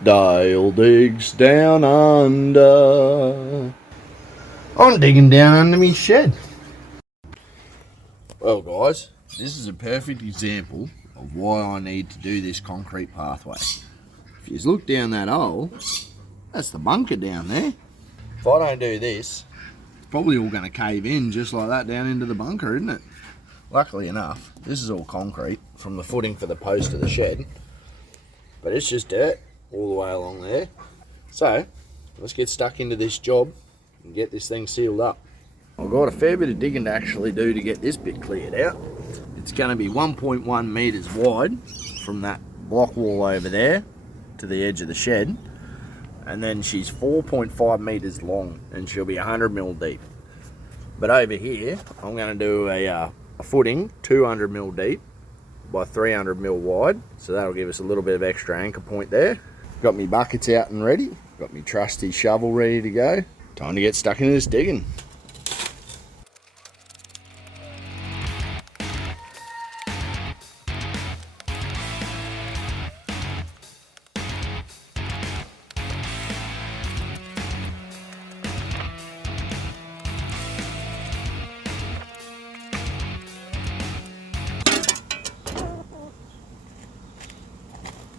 Dale digs down under. I'm digging down under me shed. Well guys, this is a perfect example of why I need to do this concrete pathway. If you look down that hole, that's the bunker down there. If I don't do this, it's probably all going to cave in just like that down into the bunker, isn't it? Luckily enough, this is all concrete from the footing for the post of the shed, but it's just dirt all the way along there. So let's get stuck into this job and get this thing sealed up. I've got a fair bit of digging to actually do to get this bit cleared out. It's going to be 1.1 metres wide from that block wall over there to the edge of the shed, and then she's 4.5 metres long and she'll be 100 mil deep. But over here I'm going to do a footing 200 mil deep by 300 mil wide, so that'll give us a little bit of extra anchor point there. Got me buckets out and ready, got me trusty shovel ready to go. Time to get stuck into this digging.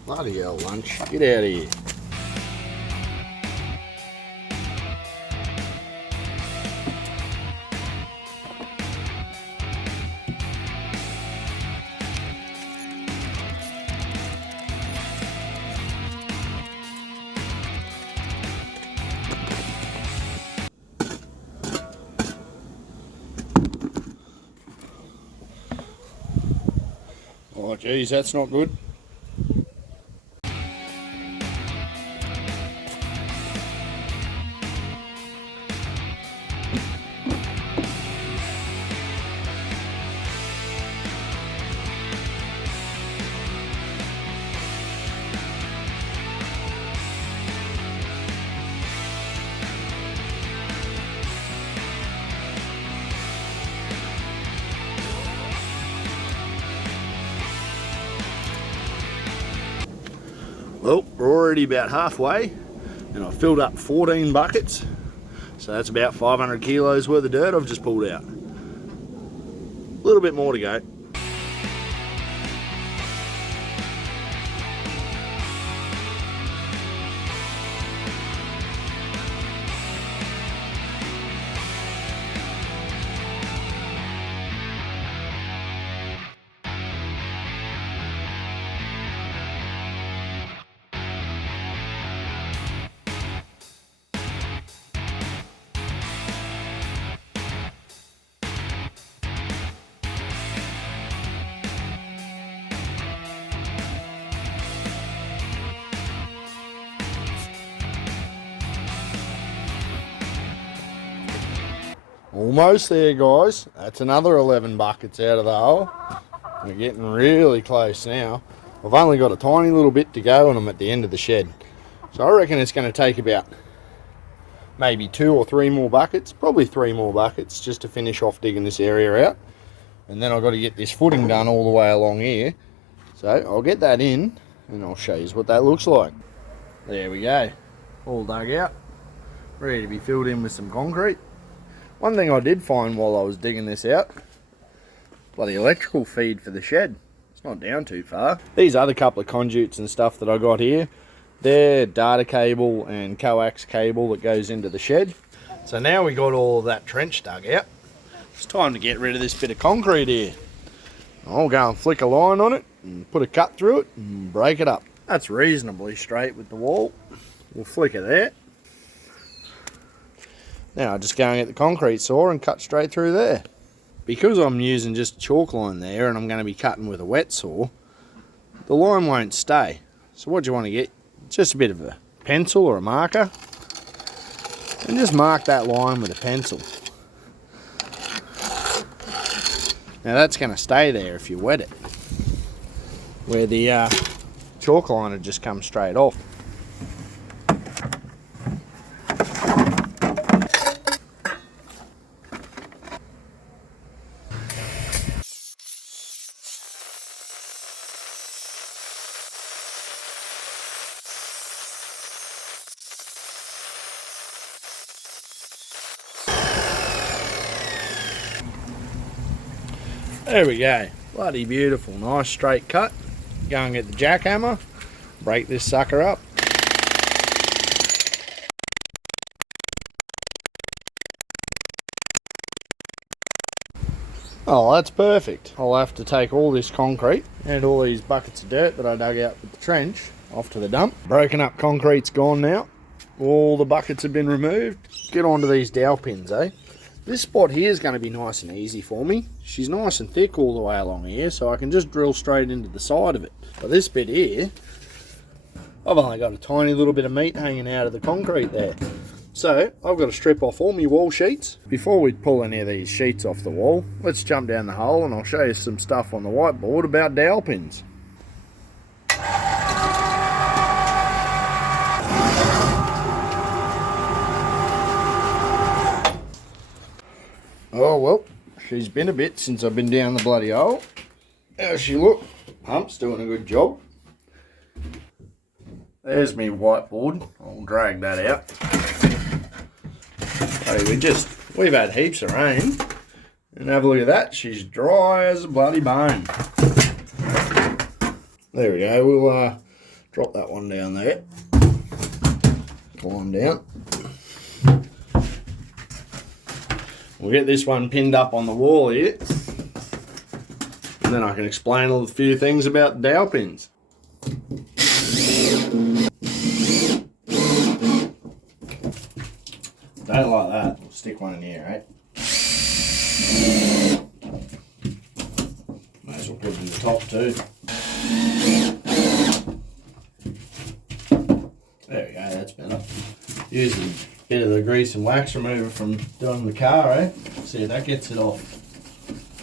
Bloody hell, lunch. Get out of here. Oh geez, that's not good. Well, we're already about halfway and I've filled up 14 buckets, so that's about 500 kilos worth of dirt I've just pulled out. A little bit more to go. Almost there, guys. That's another 11 buckets out of the hole. We're getting really close now. I've only got a tiny little bit to go and I'm at the end of the shed. So I reckon it's going to take about maybe 2 or 3 more buckets, probably 3 more buckets, just to finish off digging this area out. And then I've got to get this footing done all the way along here. So I'll get that in and I'll show you what that looks like. There we go. All dug out. Ready to be filled in with some concrete. One thing I did find while I was digging this out, bloody electrical feed for the shed. It's not down too far. These other couple of conduits and stuff that I got here, they're data cable and coax cable that goes into the shed. So now we got all of that trench dug out, it's time to get rid of this bit of concrete here. I'll go and flick a line on it and put a cut through it and break it up. That's reasonably straight with the wall. We'll flick it there. Now I'll just go and get the concrete saw and cut straight through there. Because I'm using just a chalk line there and I'm going to be cutting with a wet saw, the line won't stay. So what you want to get, just a bit of a pencil or a marker, and just mark that line with a pencil. Now that's going to stay there if you wet it, where the chalk line would just come straight off. There we go. Bloody beautiful. Nice straight cut. Go and get the jackhammer. Break this sucker up. Oh, that's perfect. I'll have to take all this concrete and all these buckets of dirt that I dug out with the trench off to the dump. Broken up concrete's gone now. All the buckets have been removed. Get onto these dowel pins, eh? This spot here is going to be nice and easy for me. She's nice and thick all the way along here, so I can just drill straight into the side of it. But this bit here, I've only got a tiny little bit of meat hanging out of the concrete there. So I've got to strip off all my wall sheets. Before we pull any of these sheets off the wall, let's jump down the hole and I'll show you some stuff on the whiteboard about dowel pins. Oh well, she's been a bit since I've been down the bloody hole. How's she look? Pump's doing a good job. There's me whiteboard. I'll drag that out. Hey, we've had heaps of rain. And have a look at that. She's dry as a bloody bone. There we go. We'll drop that one down there. Climb down. We'll get this one pinned up on the wall here. And then I can explain a few things about dowel pins. Don't like that. We'll stick one in here, right? Might as well put it in the top too. There we go, that's better. Using a bit of the grease and wax remover from doing the car, eh? See if that gets it off.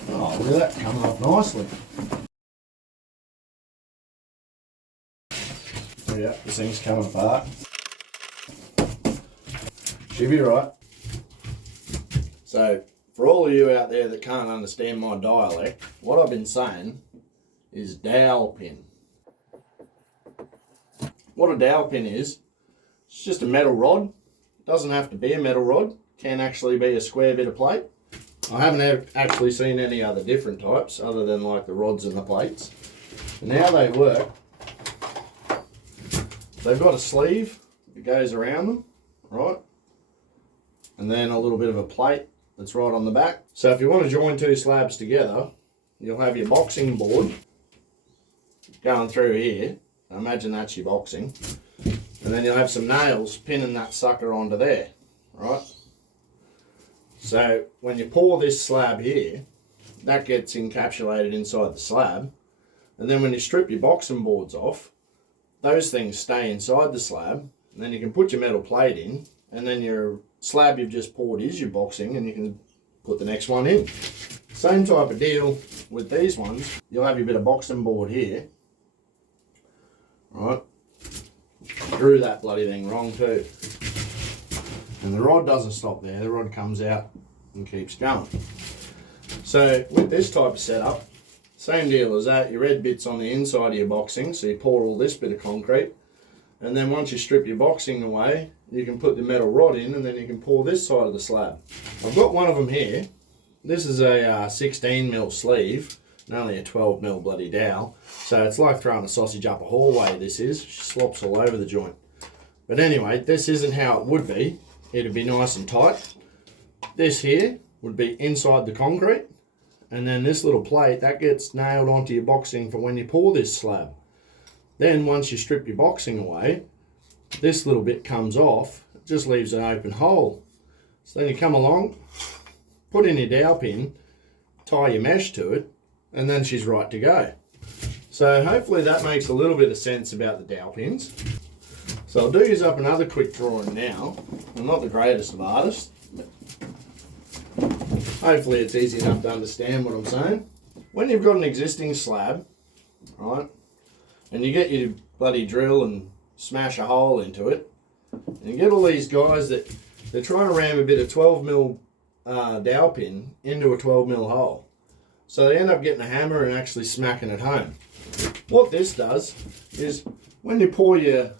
Oh, look at that coming off nicely. Oh yeah, this thing's coming apart. Should be right. So, for all of you out there that can't understand my dialect, what I've been saying is dowel pin. What a dowel pin is, it's just a metal rod. It doesn't have to be a metal rod. It can actually be a square bit of plate. I haven't actually seen any other different types other than like the rods and the plates. And how they work, they've got a sleeve that goes around them, right? And then a little bit of a plate that's right on the back. So if you want to join two slabs together, you'll have your boxing board going through here. Imagine that's your boxing. And then you'll have some nails pinning that sucker onto there, right? So when you pour this slab here, that gets encapsulated inside the slab. And then when you strip your boxing boards off, those things stay inside the slab. And then you can put your metal plate in, and then your slab you've just poured is your boxing, and you can put the next one in. Same type of deal with these ones. You'll have your bit of boxing board here, right? Drew that bloody thing wrong too. And the rod doesn't stop there, the rod comes out and keeps going. So with this type of setup, same deal as that. Your red bit's on the inside of your boxing, so you pour all this bit of concrete, and then once you strip your boxing away, you can put the metal rod in, and then you can pour this side of the slab. I've got one of them here. This is a 16mm sleeve, and only a 12mm bloody dowel. So it's like throwing a sausage up a hallway, this is. She slops all over the joint. But anyway, this isn't how it would be. It'd be nice and tight. This here would be inside the concrete, and then this little plate, that gets nailed onto your boxing for when you pour this slab. Then once you strip your boxing away, this little bit comes off, it just leaves an open hole. So then you come along, put in your dowel pin, tie your mesh to it, and then she's right to go. So hopefully that makes a little bit of sense about the dowel pins. So I'll do use up another quick drawing now. I'm not the greatest of artists, but hopefully it's easy enough to understand what I'm saying. When you've got an existing slab, right, and you get your bloody drill and smash a hole into it, and you get all these guys that they're trying to ram a bit of 12mm dowel pin into a 12mm hole. So they end up getting a hammer and actually smacking it home. What this does is when you pour your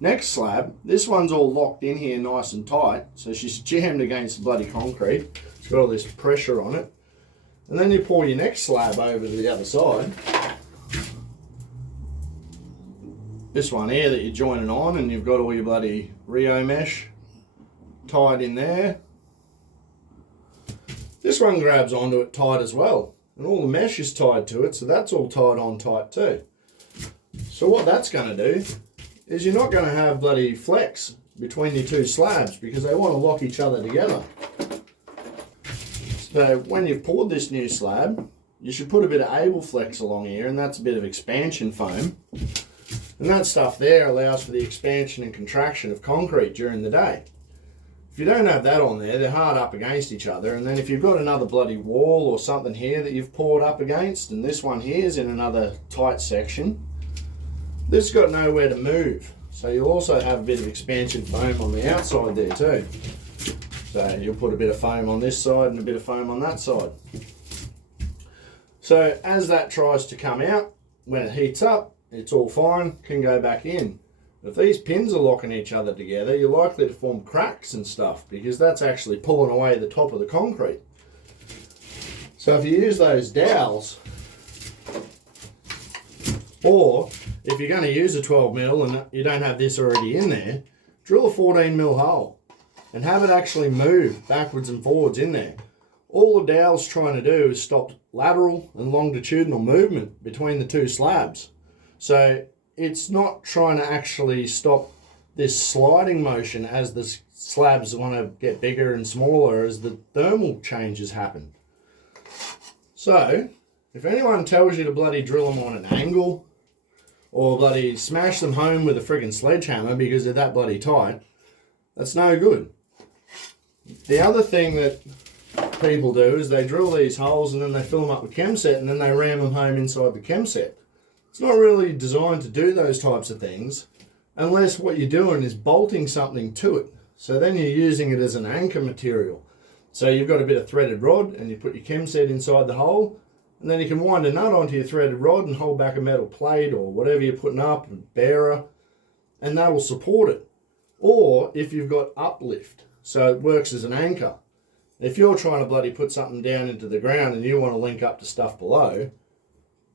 next slab, this one's all locked in here nice and tight, so she's jammed against the bloody concrete. It's got all this pressure on it. And then you pull your next slab over to the other side. This one here that you're joining on, and you've got all your bloody Rio mesh tied in there. This one grabs onto it tight as well, and all the mesh is tied to it, so that's all tied on tight too. So what that's going to do is you're not going to have bloody flex between your two slabs because they want to lock each other together. So when you've poured this new slab, you should put a bit of able flex along here, and that's a bit of expansion foam. And that stuff there allows for the expansion and contraction of concrete during the day. If you don't have that on there, they're hard up against each other, and then if you've got another bloody wall or something here that you've poured up against, and this one here is in another tight section, this has got nowhere to move. So you'll also have a bit of expansion foam on the outside there too. So you'll put a bit of foam on this side and a bit of foam on that side. So as that tries to come out, when it heats up, it's all fine, can go back in. If these pins are locking each other together, you're likely to form cracks and stuff because that's actually pulling away the top of the concrete. So if you use those dowels, or if you're going to use a 12mm and you don't have this already in there, drill a 14mm hole and have it actually move backwards and forwards in there. All the dowel's trying to do is stop lateral and longitudinal movement between the two slabs. So it's not trying to actually stop this sliding motion as the slabs want to get bigger and smaller as the thermal changes happen. So if anyone tells you to bloody drill them on an angle or bloody smash them home with a friggin' sledgehammer because they're that bloody tight, that's no good. The other thing that people do is they drill these holes and then they fill them up with chemset and then they ram them home inside the chemset. It's not really designed to do those types of things unless what you're doing is bolting something to it. So then you're using it as an anchor material. So you've got a bit of threaded rod and you put your chemset inside the hole, and then you can wind a nut onto your threaded rod and hold back a metal plate or whatever you're putting up, a bearer, and that will support it. Or if you've got uplift, so it works as an anchor. If you're trying to bloody put something down into the ground and you want to link up to stuff below,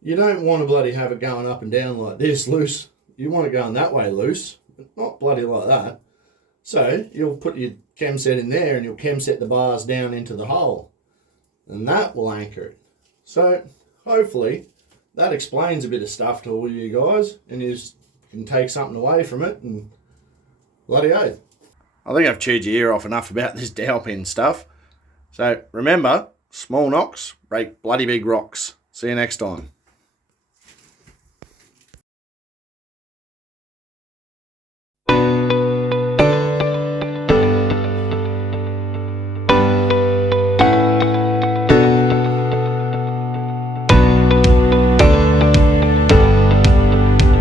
you don't want to bloody have it going up and down like this loose. You want it going that way loose, but not bloody like that. So you'll put your chemset in there and you'll chemset the bars down into the hole, and that will anchor it. So hopefully that explains a bit of stuff to all you guys, and you can take something away from it, and bloody oath. I think I've chewed your ear off enough about this dowel pin stuff. So remember, small knocks break bloody big rocks. See you next time.